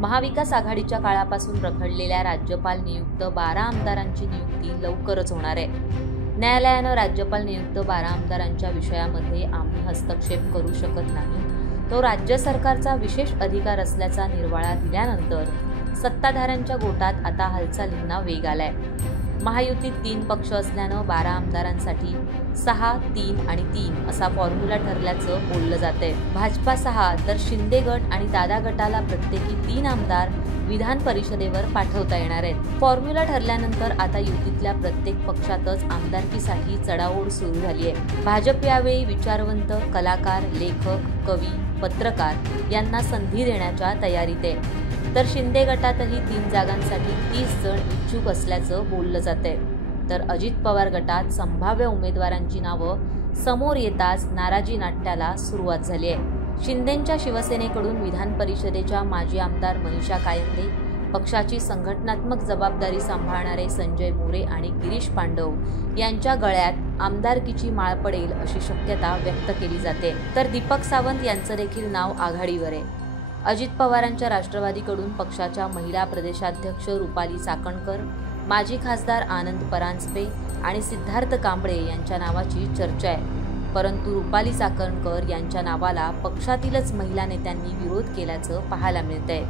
महाविकास आघाडीच्या काळापासून रखडलेल्या राज्यपाल नियुक्त 12 आमदारांची नियुक्ती लवकरच होणार आहे। न्यायालयानं राज्यपाल नियुक्त 12 आमदारांच्या विषयामध्ये आम्ही हस्तक्षेप करू शकत नाही, तो राज्य सरकारचा विशेष अधिकार असल्याचा निर्वाळा दिल्यानंतर सत्ताधाऱ्यांच्या गोटात आता हालचालींना वेग आलाय। महायुतीत 3 पक्ष असल्यानं 12 आमदारांसाठी 6, 3 आणि 3 असा फॉर्म्युला ठरल्याचं बोललं जातंय। भाजपा 6 तर शिंदे गट आणि दादा गटाला प्रत्येकी 3 आमदार विधान परिषदेवर पाठवता येणार आहेत। फॉर्म्युला ठरल्यानंतर आता युतीतल्या प्रत्येक पक्षातच आमदारकीसाठी चढाओढ सुरू झाली आहे। भाजप यावेळी विचारवंत, कलाकार, लेखक, कवी, पत्रकार यांना संधी देण्याच्या तयारीत आहे। तर शिंदे गटातही 3 जागांसाठी 30 जण इच्छुक असल्याचं बोललं जातंय। तर अजित पवार गटात संभाव्य उमेदवारांची नावं समोर येताच नाराजी नाट्याला सुरुवात झाली आहे। शिंदेंच्या शिवसेनेकडून विधान परिषदेच्या माजी आमदार मनीषा कायंदे, पक्षाची संघटनात्मक जबाबदारी सांभाळणारे संजय मोरे आणि गिरीश पांडव यांच्या गळ्यात आमदारकीची माळ पडेल अशी शक्यता व्यक्त केली जाते। तर दीपक सावंत यांचं देखील नाव आघाडीवर आहे। अजित पवारांच्या राष्ट्रवादीकडून पक्षाच्या महिला प्रदेशाध्यक्ष रुपाली चाकणकर, माजी खासदार आनंद परांजपे आणि सिद्धार्थ कांबळे यांच्या नावाची चर्चा आहे। परंतु रुपाली चाकणकर यांच्या नावाला पक्षातीलच महिला नेत्यांनी विरोध केल्याचं पाहायला मिळतंय।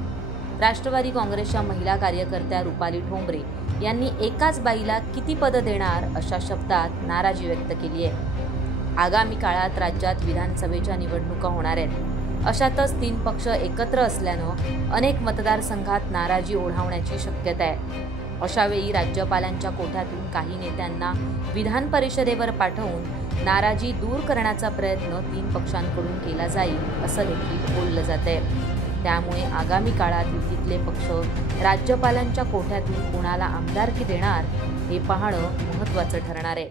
राष्ट्रवादी काँग्रेसच्या महिला कार्यकर्त्या रुपाली ठोंबरे यांनी एकाच बाईला किती पदं देणार अशा शब्दात नाराजी व्यक्त केली आहे। आगामी काळात राज्यात विधानसभेच्या निवडणुका होणार आहेत। अशातच 3 पक्ष एकत्र असल्यानं अनेक मतदारसंघात नाराजी ओढावण्याची शक्यता आहे। अशावेळी राज्यपालांच्या कोठ्यातून काही नेत्यांना विधान परिषदेवर पाठवून नाराजी दूर करण्याचा प्रयत्न 3 पक्षांकडून केला जाईल असं देखील बोललं जातंय। त्यामुळे आगामी काळात युतीतले पक्ष राज्यपालांच्या कोठ्यातून कोणाला आमदारकी देणार हे पाहणं महत्त्वाचं ठरणार आहे।